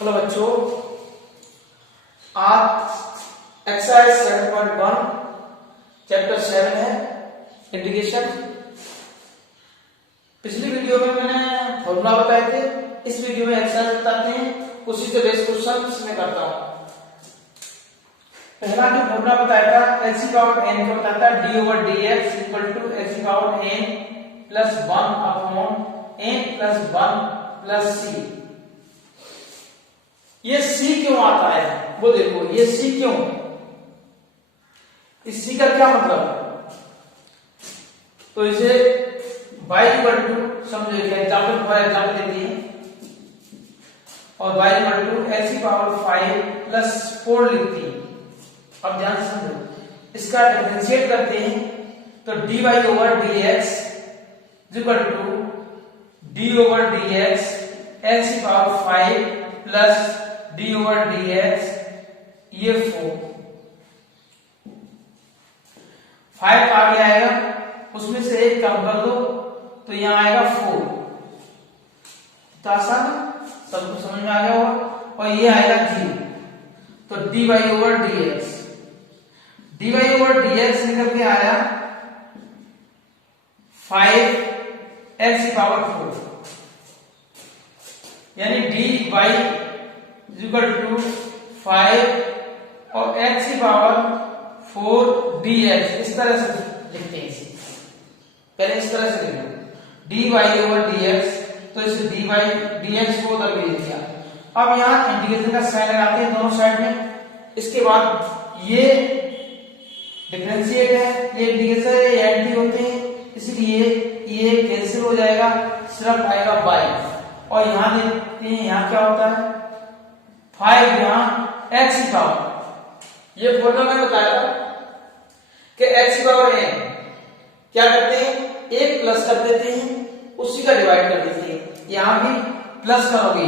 Hello बच्चों, आज exercise 7.1 chapter 7 है इंटीग्रेशन। पिछली वीडियो में मैंने फॉर्मूला बताए थे, इस वीडियो में एक्सरसाइज बताते हैं, उसी से बेस्ड क्वेश्चन इसमें करता हूं। पहला जो फॉर्मूला बताया था x पावर n को बताता है d over dx equal to x power n plus 1 upon n plus 1 plus c। ये c क्यों आता है वो देखो, ये c क्यों, इस c का क्या मतलब, तो इसे y इक्वल टू समझो, एग्जाम्पल फॉर एग्जाम्पल लेते हैं और y equal to x power 5 plus 4 लिखते हैं। अब ध्यान से समझो, इसका डिफरेंशिएट करते हैं तो dy over dx equal to d over dx x power 5 plus d over dx ये 5 आगे आएगा, उसमें से एक कम कर दो तो यहां आएगा 4। तो आसान, सबको समझ में आ गया होगा। और ये आएगा 0, तो dy over dx, dy over dx निकल के आया 5x पावर 4, यानी dy इक्वल टू 5 और x की पावर 4 dx। इस तरह से लिखते हैं इसे, पहले इस तरह से लिखो dy ओवर dx, तो इसे dy dx को उधर भेज दिया। अब यहां इंटीग्रेशन का साइन लगाते हैं दोनों साइड में। इसके बाद ये डिफरेंशिएट है, ये इंटीग्रेशन है, ये एंटी होते हैं, इसलिए ये कैंसिल हो जाएगा, सिर्फ आएगा y। और यहां देखते हैं यहां क्या होता है 5 यहां x की पावर, ये फॉर्मूला में बताया था कि x की पावर n क्या करते हैं, एक प्लस कर देते हैं, उसी का डिवाइड कर देते हैं। यहां भी प्लस करोगे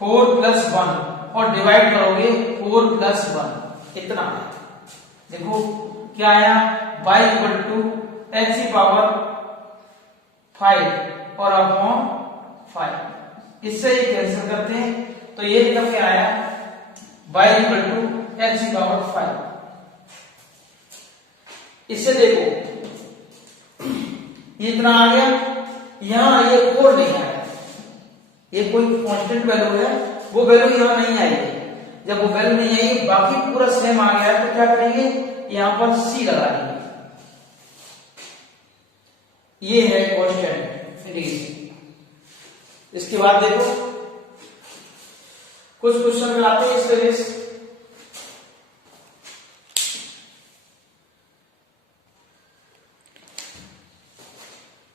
4 प्लस 1 और डिवाइड करोगे 4 प्लस 1, इतना देखो क्या आया, y इक्वल टू x की पावर 5 और अपॉन 5, इससे ये कैंसिल करते हैं तो ये निकल के आया y इक्वल टू x की पावर 5। इससे देखो ये इतना आ गया, यहां ये 4 नहीं आया, ये कोई कांस्टेंट वैल्यू है, वो वैल्यू यहां नहीं आएगी। जब वो वैल्यू नहीं आई, बाकी पूरा सेम आ गया, तो क्या करेंगे, यहां पर c लगा देंगे। ये है कांस्टेंट इंटीग्रेशन। इसके बाद देखो कुछ क्वेश्चन मिलाते हैं इस वजह से।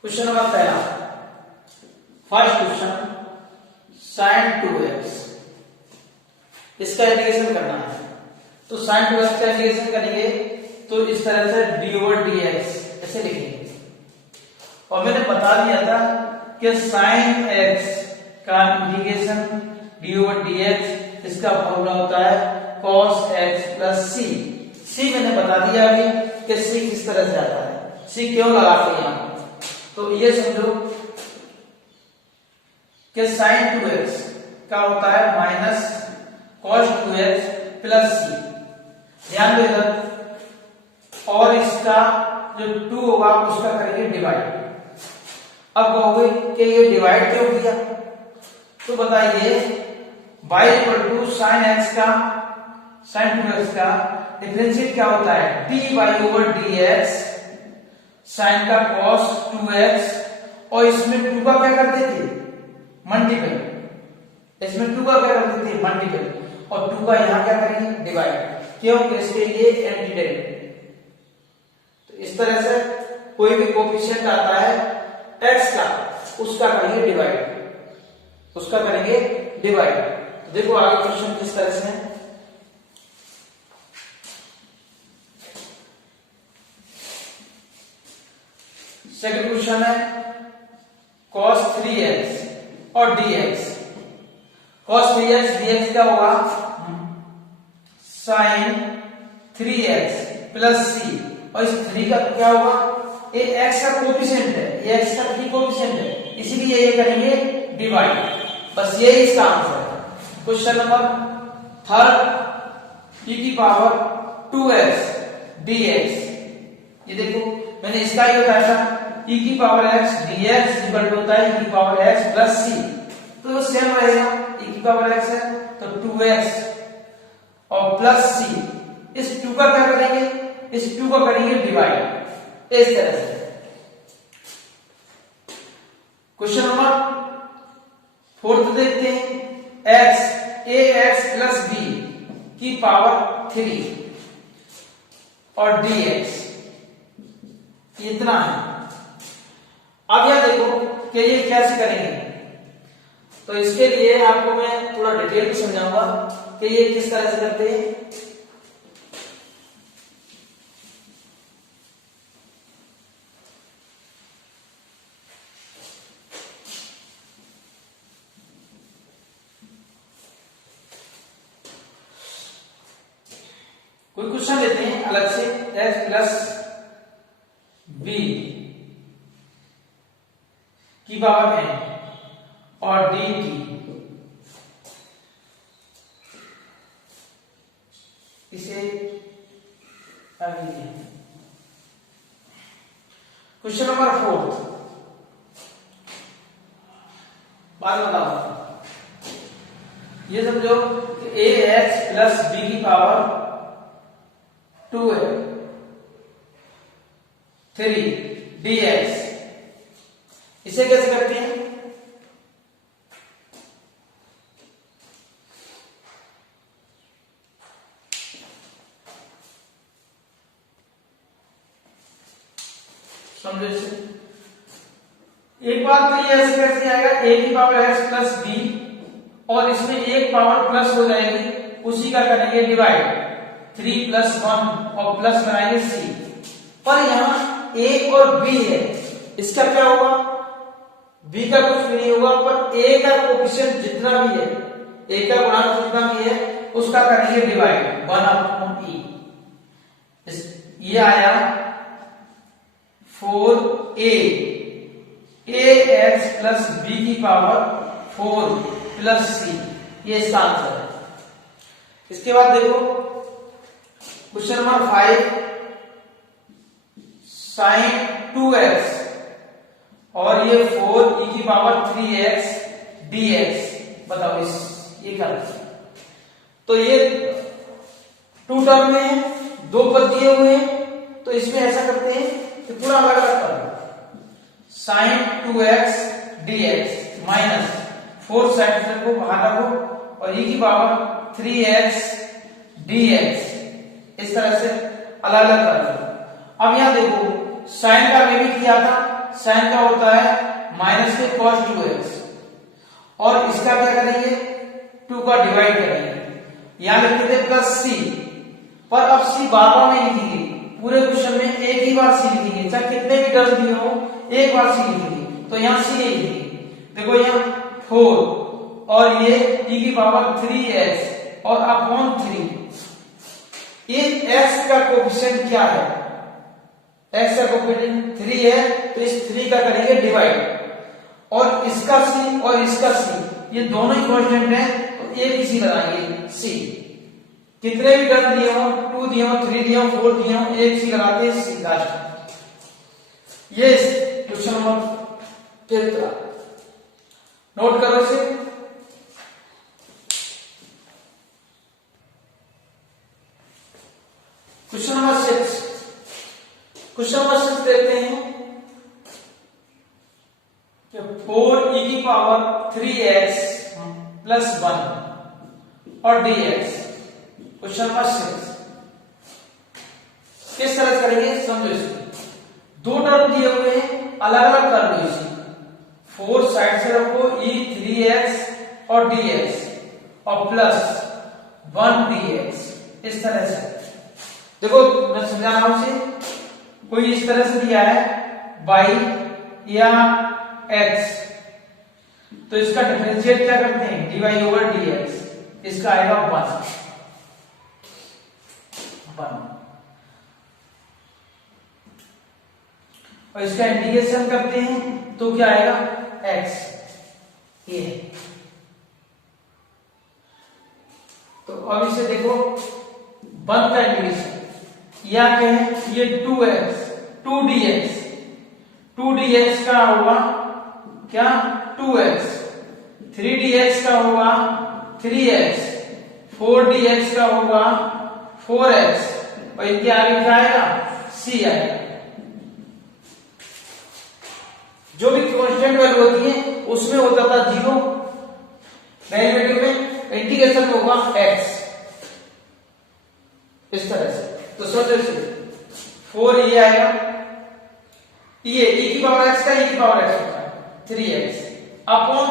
क्वेश्चन नंबर पहला, फर्स्ट क्वेश्चन sin 2x, इसका इंटीग्रेशन करना है। तो sin 2x का इंटीग्रेशन करेंगे तो इस तरह से d ओवर dx ऐसे लिखेंगे। और मैंने बता दिया था कि sin x का इंटीग्रेशन d ओवर dx, इसका फॉर्मूला होता है cos x प्लस c। मैंने बता दिया अभी कि c किस तरह से आता है, c क्यों लगाते हैं यहां। तो ये समझो कि sin 2x का होता है minus cos 2x plus c। ध्यान दो इधर, और इसका जो 2 होगा उसका करेंगे डिवाइड। अब कहोगे कि ये डिवाइड क्यों किया, तो बताइए y equal to sine x का, sin 2x का डिफरेंशिएट क्या होता है, dy ओवर dx साइन का cos 2x, और इसमें 2 का क्या कर देते, मल्टीपल, इसमें 2 का क्या कर देते, मल्टीपल, और 2 का यहां क्या करेंगे, डिवाइड। क्योंकि इसके लिए एंटी डेरिवेटिव। तो इस तरह से कोई भी कोफिशिएंट आता है x का, उसका करेंगे डिवाइड, उसका करेंगे डिवाइड। तो देखो आगे क्वेश्चन किस तरह से है। सेकंड क्वेश्चन है cos 3x और dx। cos 3x dx क्या होगा, sin 3x प्लस c, और इस 3 का क्या होगा, ये x का कोफिशिएंट है, ये x का कोफिशिएंट है, इसीलिए ये करेंगे डिवाइड। बस यही इसका आंसर है। क्वेश्चन नंबर थर्ड, e की पावर 2x dx। ये देखो मैंने इसका ही बताया था, e की power x dx equal to होता है e की पावर x प्लस c। तो सेम रहेगा, e की पावर x है तो 2x और प्लस c। इस 2 का क्या करेंगे, इस 2 का करेंगे डिवाइड इस तरह से। क्वेश्चन नंबर फोर्थ देखते हैं, x ax प्लस b की पावर 3 और dx इतना है। अब यह देखो कि ये कैसे करेंगे, तो इसके लिए आपको मैं थोड़ा डिटेल में समझाऊंगा कि ये किस तरह से करते हैं। कोई क्वेश्चन लेते हैं अलग से, x प्लस b की पावर n और dt इसे आगे। क्वेश्चन नंबर 4 बात बताओ, ये समझो कि ax प्लस b की पावर 2 है 3 dx, इसे कैसे करते हैं। समझो इसे, एक बात तो ये ऐसे कैसे आएगा, a की पावर x प्लस b और इसमें एक पावर प्लस हो जाएगी, उसी का करेंगे डिवाइड 3 प्लस 1 और प्लस बनाएंगे c। पर यहाँ a और b है, इसका क्या होगा, b का कुछ भी नहीं होगा, पर a का कोएफिशिएंट जितना भी है, a का गुणांक जितना भी है उसका करेंगे डिवाइड 1/e। ये आया 4a ax प्लस b की पावर 4 प्लस c, ये इसका आंसर है। इसके बाद देखो क्वेश्चन नंबर 5, sin 2x और ये 4 e की पावर 3x dx, बताओ इस ये क्या है। तो ये 2 टर्म में है, 2 पद दिए हुए हैं, तो इसमें ऐसा करते हैं कि पूरा अलग अलग कर लो। sin 2x dx minus 4 side को बाहर रखो और e की पावर 3x dx, इस तरह से अलग अलग कर लो। अब यहां देखो साइन का भी किया था, साइन का होता है माइनस के cos 2x और इसका क्या करेंगे 2 का डिवाइड करेंगे, यहां लिखते थे प्लस c, पर अब c बार बार नहीं लिखेंगे, पूरे क्वेश्चन में एक ही बार c लिखेंगे, चाहे कितने भी टर्म दिए हो एक बार c लिखेंगे, तो यहां c नहीं लिखेंगे। देखो यहां 4 और ये e की पावर 3x और अपॉन 3, ये x का कोएफिशिएंट क्या है, x का कोएफिशिएंट 3 है, तो इस 3 का करेंगे डिवाइड और इसका c और इसका c ये दोनों ही कांस्टेंट हैं, तो एक ही c लगाएंगे c। कितने भी टर्म दिए हो, 2 दिए हो, 3 दिए हो, 4 दिए हो, एक c लगाते हैं c लास्ट। ये क्वेश्चन नंबर 5 नोट करो इसे। क्वेश्चन नंबर 6, क्वेश्चन नंबर 6 देखते हैं कि 4e की पावर 3x प्लस 1 और dx। क्वेश्चन नंबर 6 किस तरह से करेंगे समझो इसको, 2 टर्म दिए हुए हैं, अलग अलग कर लो इसे, 4 साइड से रखो e 3x और dx और प्लस 1 dx, इस तरह से। देखो मैं समझा रहा हूं इसे, कोई इस तरह से दिया है y या x, तो इसका डिफरेंशिएट क्या करते हैं dy ओवर dx, इसका आएगा 1 और इसका इंटीग्रेशन करते हैं तो क्या आएगा x, ये तो अब इसे देखो 1 का इंटीग्रेशन या कहें ये 2x 2dx का होगा क्या 2x, 3dx का होगा 3x, 4dx का होगा 4x और इनके आगे क्या आएगा c आएगा। जो भी कांस्टेंट वैल्यू होती है उसमें होता था 0, डेरिवेटिव में इंटीग्रेशन में होगा x इस तरह से। तो सोचो 4 ये आएगा, ये e की पावर x का e की पावर x होता है 3x अपॉन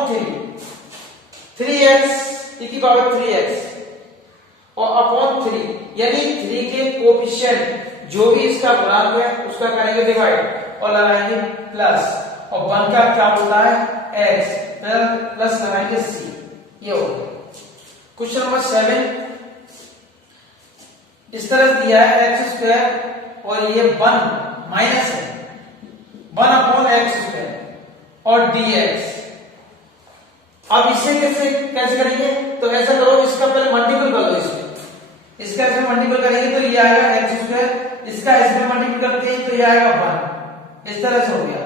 3x e की पावर 3x और अपॉन 3 यानी 3 के कोएफिशिएंट जो भी इसका गुणांक है उसका करेंगे डिवाइड और लगाएंगे प्लस और 1 का क्या होता है x प्लस लगाएंगे c। ये हो गया क्वेश्चन नंबर 7। इस तरह दिया है एक्स स्क्वायर और ये 1 माइनस है 1 अपॉन एक्स स्क्वायर और dx। अब इसे कैसे करेंगे तो ऐसा करो इसका पहले मल्टीपल कर लो, इसका इसमें मल्टीपल करेंगे तो ये आएगा एक्स स्क्वायर, इसका इसमें मल्टीपल करते हैं तो ये आएगा 1 इस तरह से हो गया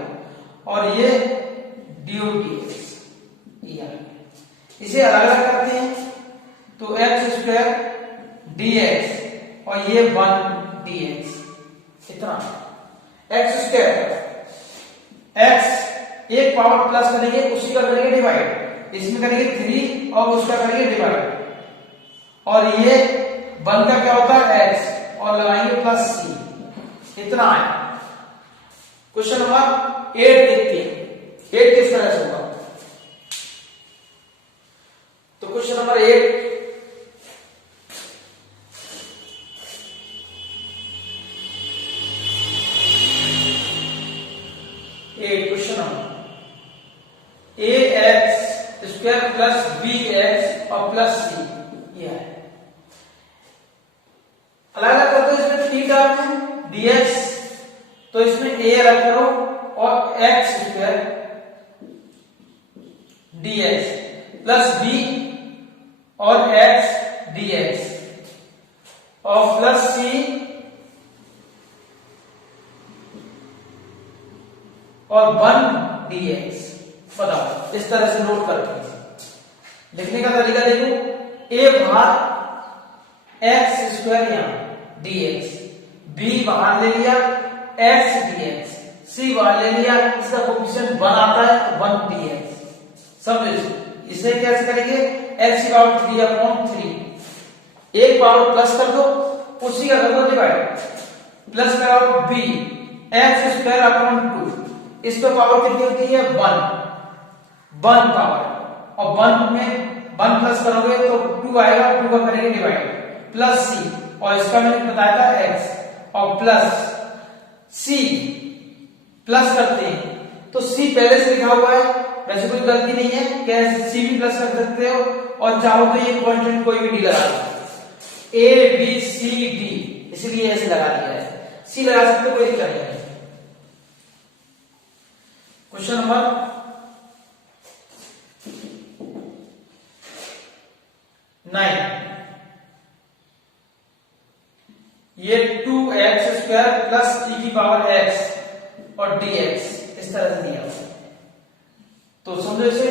और ये dx इसे अलग अलग करते हैं तो एक्स स्क्वायर dx और ये 1 dx इतना। एक्स स्क्वायर x एक पावर प्लस करेंगे उसी का करेंगे डिवाइड, इसमें करेंगे 3 और उसका करेंगे डिवाइड और ये 1 का क्या होता है x और लगाएंगे प्लस c इतना है। क्वेश्चन नंबर 8 देखते हैं 8 किस तरह से होगा। तो question number 8 question number ax square plus bx और प्लस c ये है। अलग अलग कर दो, इसमें 3 टर्म है dx तो इसमें a अलग करो और x square dx plus b और x dx और प्लस c और 1 dx। बताओ इस तरह से नोट करके लिखने का तरीका देखो, a बाहर x स्क्वायर यहां dx, b बाहर ले लिया x dx, c बाहर ले लिया इसका कोएफिशिएंट 1 आता है 1 dx। समझो इसे कैसे करेंगे x की पावर 3 अपॉन 3 एक पावर प्लस कर दो उसी का कर दो डिवाइड प्लस लगाओ b x स्क्वायर अपॉन 2 इस पे पावर कितनी होती है 1 पावर और 1 में 1 प्लस करोगे तो 2 आएगा, 2 का करेंगे डिवाइड प्लस c और इसका मैंने बताया था x और प्लस c प्लस करते हैं तो c पहले से लिखा हुआ है, वैसे कोई गलती नहीं है, कैसे c भी प्लस कर सकते हो और चाहो तो ये कांस्टेंट कोई भी d लगा दो a b c d इसलिए ऐसे लगा दिया है, c लगा सकते हो कोई दिक्कत नहीं है। क्वेश्चन नंबर 9 ये 2x स्क्वायर प्लस e की पावर x और dx इस तरह से दिया हुआ है। तो समझो इसे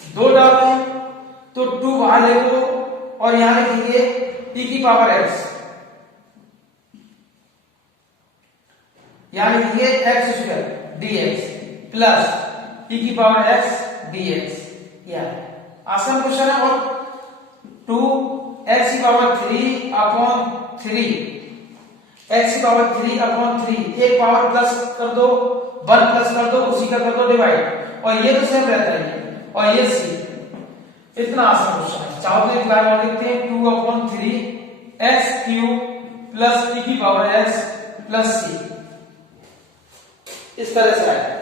2 टर्म है तो 2 बाहर ले लो और यहां लिखेंगे e की पावर x, यहां लिखेंगे x square dx plus e की पावर x dx। यह आसान क्वेश्चन है और 2 x की पावर 3 अपॉन 3 x की पावर 3 अपॉन 3 एक पावर प्लस कर दो 1 प्लस कर दो उसी का कर दो डिवाइड और ये तो सेम रहता है और ये c। इतना आसान क्वेश्चन है, चाहो तो एक बार और लिखते हैं 2 upon 3 x cube plus e की पावर x प्लस c इस तरह से आएगा।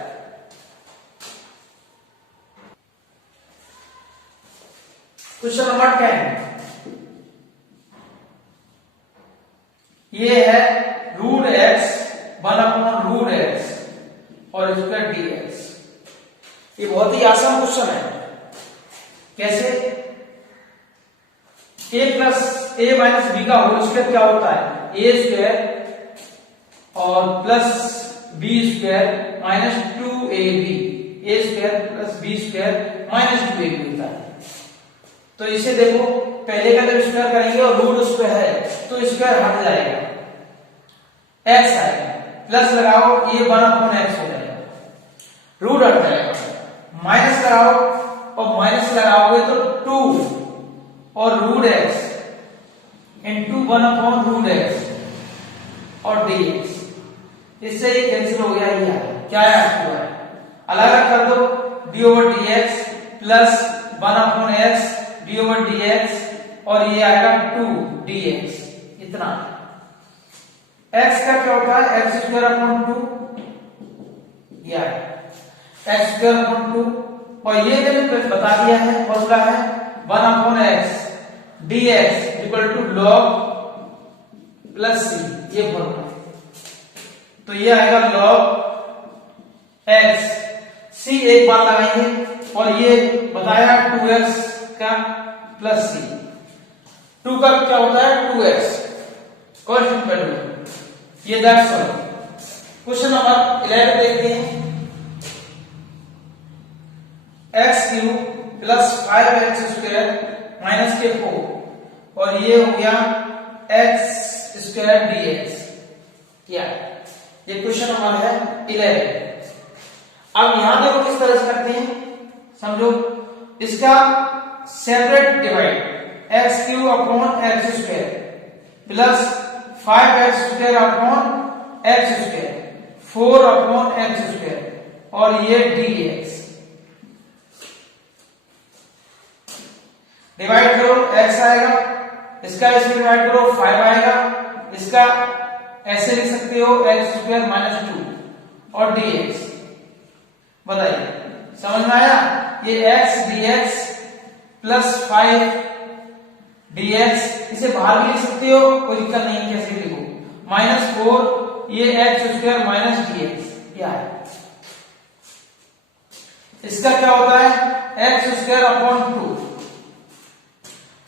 क्वेश्चन नंबर 10 ये है root x 1 upon root x और इसका dx। ये बहुत ही आसान क्वेश्चन है। कैसे A plus A minus B का होल स्क्वायर क्या होता है, ए स्क्वायर और plus B square minus 2ab, A square plus B square minus 2ab होता है। तो इसे देखो पहले का जब स्क्वायर करेंगे और रूट उस पे है तो स्क्वायर हट जाएगा, x आएगा, प्लस लगाओ ये 1/x हो जाएगा, रूट हट जाएगा, माइनस लगाओ और माइनस लगाओगे तो 2 और रूट x इंटू 1/√x और dx, इससे ये कैंसिल हो गया, ये क्या है, अलग अलग कर दो, d/dx प्लस 1/x d/dx और ये आएगा 2dx, इतना। x का क्या होता है, x²/2, ये x²/2 और ये मैंने बता दिया है फॉर्मूला है 1/x dx equal to log plus c, ये फॉर्मूला। तो ये आएगा log x, c एक बार लगाएंगे और ये बताया 2x का प्लस c, 2 का क्या होता है 2x कांस्टेंट वैल्यू, ये दैट्स ऑल। क्वेश्चन नंबर 11 देखते हैं, x³ प्लस 5x² माइनस के 4 और ये हो गया x² dx, क्या ये क्वेश्चन नंबर है 11। अब यहां देखो किस तरह से करते हैं, समझो, इसका separate divide x³ upon x² plus 5x² upon x², 4 upon x² और ये dx, डिवाइड करो x आएगा, इसका इसमें डिवाइड करो 5 आएगा, इसका ऐसे लिख सकते हो x² माइनस 2 और dx। बताइए समझ में आया, ये x dx प्लस 5 dx, इसे बाहर भी लिख सकते हो, कोई दिक्कत नहीं, कैसे लिखो, माइनस 4 ये x² माइनस dx, क्या है, इसका क्या होता है x² अपॉन 2,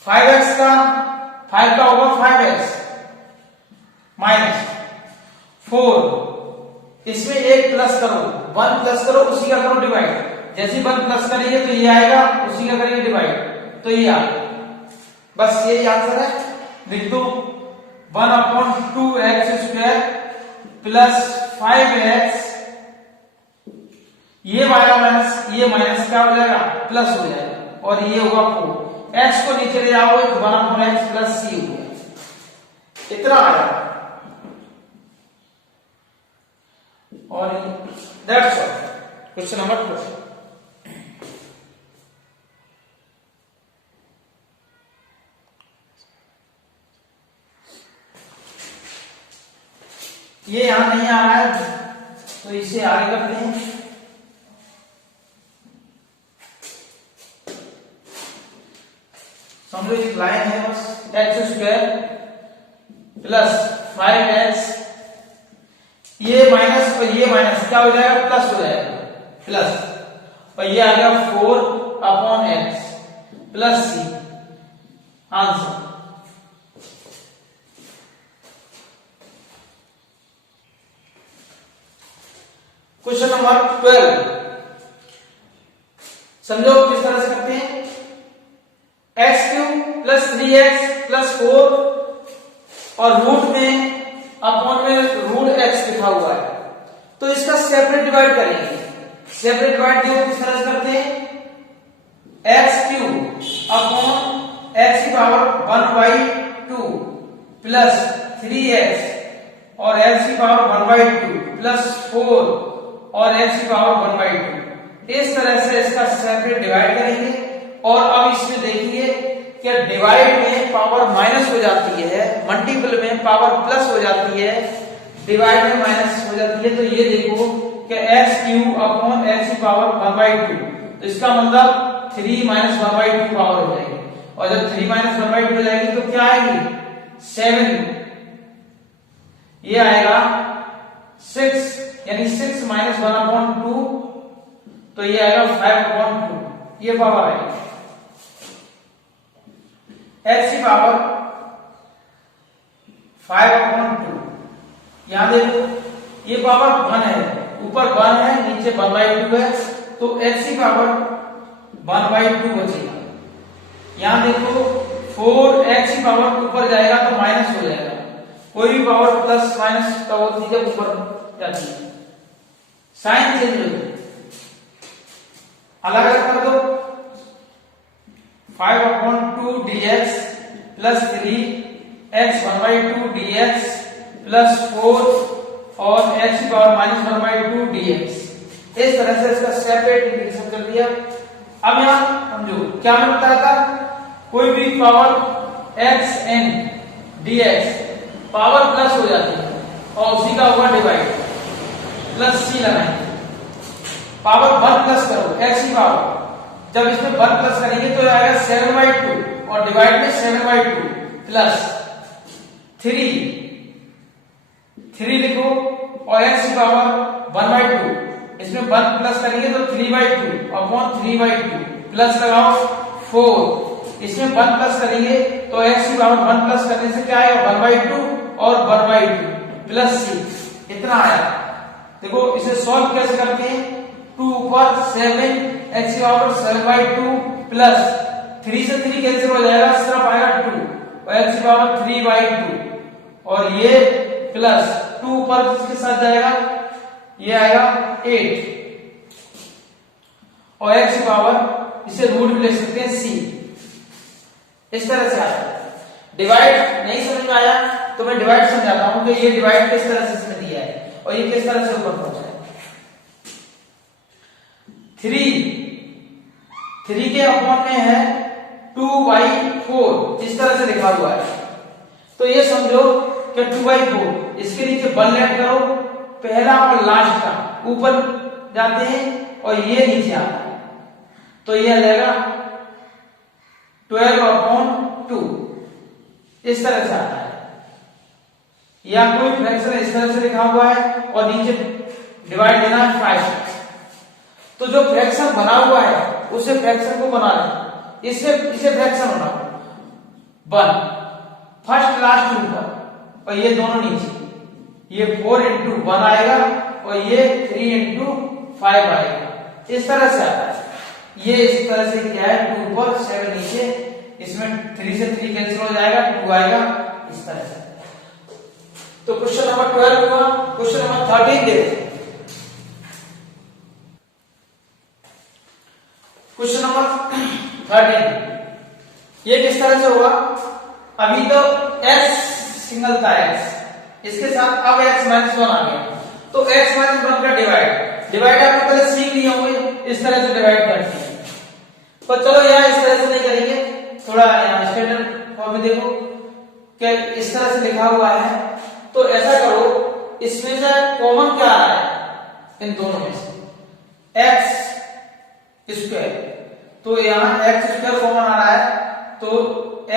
5x का 5 का होगा 5x माइनस 4, इसमें एक प्लस करो, 1 प्लस करो, उसी का करो डिवाइड, जैसे 1 प्लस करेंगे तो ये आएगा, उसी का करेंगे डिवाइड तो ये आएगा, बस यही आंसर है। लिख दो 1/2x² प्लस 5x, ये माइनस ये माइनस क्या हो जाएगा, प्लस हो जाएगा और ये होगा 4, x को नीचे ले जाओगे तो 1/x प्लस c हो गया, इतना आया। और दैट्स ऑल, क्वेश्चन नंबर 2। ये यहां नहीं आ रहा है तो इसे आगे करते हैं। समझो एक लाइन है बस, x² प्लस 5x, ये माइनस और ये माइनस क्या हो जाएगा, प्लस हो जाएगा, प्लस और ये आ गया 4/x plus c, answer. Question number 12, समझो किस तरह से करते हैं, x³ प्लस 3x प्लस 4 और रूट में अपॉन में √x लिखा हुआ है, तो इसका सेपरेट डिवाइड करेंगे, सेपरेट डिवाइड देखो किस तरह से करते हैं, x³ upon x⁻1/2 plus 3x और x⁻1/2 प्लस 4 और x⁻1/2, इस तरह से इसका सेपरेट डिवाइड करेंगे। और अब इसमें देखिए कि डिवाइड में पावर माइनस हो जाती है, मल्टीपल में पावर प्लस हो जाती है, डिवाइड में माइनस हो जाती है, तो ये देखो कि x³ अपॉन x⁻1/2, तो इसका मतलब 3 - 1/2 पावर हो जाएगी, और जब 3 - 1/2 हो जाएगी तो क्या आएगी 7, ये आएगा 6, यानी 6 - 1/2, तो ये आएगा 5/2, ये पावर आएगी। x की पावर 5/2। यहां देखो ये पावर 1 है, ऊपर 1 है नीचे 1/2 है, तो x की पावर 1/2 बचेगा। यहां देखो 4x की पावर ऊपर जाएगा तो माइनस हो जाएगा, कोई भी पावर प्लस माइनस का होती है जब ऊपर जाती है, साइन चेंज हो जाए, अलग अलग कर दो। 5/2 dx plus 3x 1/2 dx plus 4 और x की पावर -1/2 dx। इस तरह से इसका सेपरेट इंटीग्रेशन कर दिया। अब यहां समझो क्या मैं बताया था, कोई भी power xn dx power plus हो जाती है और उसी का होगा डिवाइड, प्लस c लगाएंगे। पावर 1 प्लस करो x की पावर, जब इसमें 1 प्लस करेंगे तो आएगा 7/2 और डिवाइड में 7/2 प्लस 3 लिखो और x की पावर 1/2, इसमें 1 प्लस करेंगे तो 3/2 अपॉन 3/2 प्लस लगाओ 4, इसमें 1 प्लस करेंगे तो x की पावर 1 प्लस करने से क्या आएगा 1/2 और 1/2 प्लस 6, इतना आया। देखो इसे सॉल्व कैसे करते हैं, 2 ऊपर 7 x की पावर 7/2 प्लस 3 से 3 कैंसिल हो जाएगा, सिर्फ आएगा 2 और x की पावर 3/2 और ये प्लस 2 ऊपर किसके साथ जाएगा, ये आएगा 8 और x की पावर इसे रूट भी ले सकते हैं c, इस तरह से आया। डिवाइड नहीं समझ में आया तो मैं डिवाइड समझाता हूं कि ये डिवाइड किस तरह से इसमें दिया है और ये किस तरह से ऊपर पहुंचा है। 3 के अपॉन में है 2/4, इस तरह से लिखा हुआ है, तो ये समझो कि 2/4, इसके नीचे 1 ऐड करो, पहला और लास्ट का ऊपर जाते हैं और ये नीचे आता है, तो ये आ जाएगा 12/2, इस तरह से आता है। या कोई फ्रैक्शन इस तरह से लिखा हुआ है और नीचे डिवाइड देना है 5, तो जो फ्रैक्शन बना हुआ है उसे फ्रैक्शन को बना लें, इसे फ्रैक्शन होना 1 फर्स्ट लास्ट ऊपर और ये दोनों नीचे, ये 4 into 1 आएगा और ये 3 into 5 आएगा, इस तरह से आता है। ये इस तरह से क्या है, 2 ऊपर 7 नीचे, इसमें 3 से 3 कैंसिल हो जाएगा, 2 आएगा, इस तरह से। तो क्वेश्चन नंबर 12 हुआ। क्वेश्चन नंबर 13 देखते हैं। क्वेश्चन नंबर 13 ये किस तरह से होगा, अभी तो x सिंगल था x, इसके साथ अब x -1 आ गया, तो x -1 का डिवाइड आपने पहले सीख लिए होंगे, इस तरह से डिवाइड करते हैं। तो चलो यहाँ इस तरह से नहीं करेंगे, थोड़ा यहाँ स्टैंडर्ड फॉर्म में देखो कि इस तरह से लिखा हुआ है, तो ऐसा करो, इसमें से कॉमन क्या आ रहा है इन दोनों में से, x स्क्वायर, तो यहाँ x स्क्वायर कॉमन आ रहा है, तो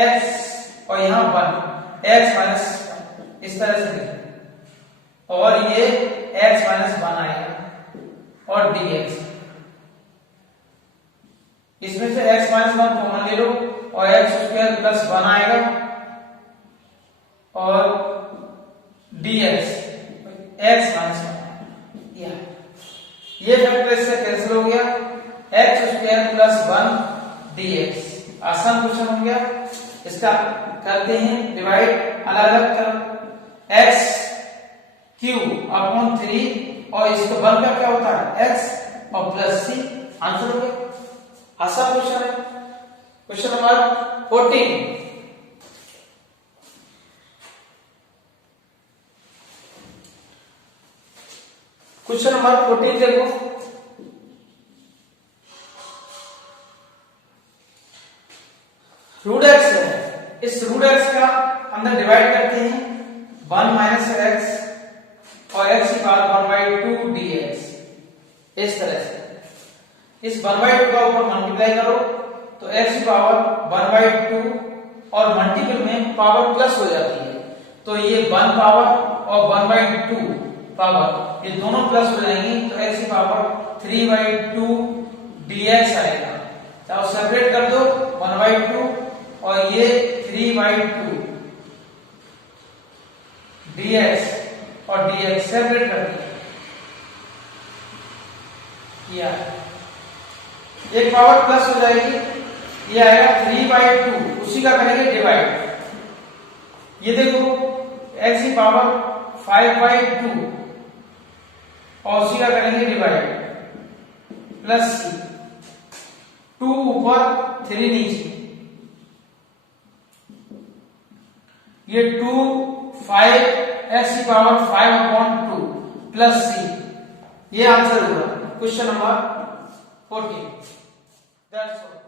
x और यहाँ 1, x माइनस, इस तरह से लिखें और ये x -1 आएगा और dx, इसमें से x -1 कॉमन ले लो और x स्क्वायर प्लस 1 आएगा और dx x -1, ये फैक्टर इससे कैंसिल हो गया, x स्क्वायर प्लस 1 dx। आसान क्वेश्चन हो गया, इसका करते हैं डिवाइड, अलग अलग कर, x क्यूब अपॉन 3 और इसका वर्ग का क्या होता है x और प्लस c, आंसर हो गया। आसान क्वेश्चन है। क्वेश्चन नंबर 14 क्वेश्चन नंबर 14 देखो, रूट x है, इस रूट x का अंदर डिवाइड करते हैं 1 माइनस x और x की पावर 1/2 dx, इस तरह से। इस 1/2 का ऊपर मल्टीप्लाई करो तो x की पावर 1/2 और मल्टीपल में पावर प्लस हो जाती है, तो ये 1 पावर और 1/2 पावर ये दोनों प्लस हो जाएंगी, तो x की पावर 3/2 dx आएगा। चाहो सेपरेट कर दो 1/2 और ये 3/2 dx और dx सेपरेट कर दिया, एक पावर प्लस हो जाएगी, ये आएगा 3/2, उसी का करेंगे डिवाइड। ये देखो x की पावर 5/2 और उसी का करेंगे डिवाइड, प्लस c, 2 ऊपर 3 नीचे, ये 2 5 x की पावर 5/2 प्लस c, ये आंसर हुआ क्वेश्चन नंबर 14। That's all.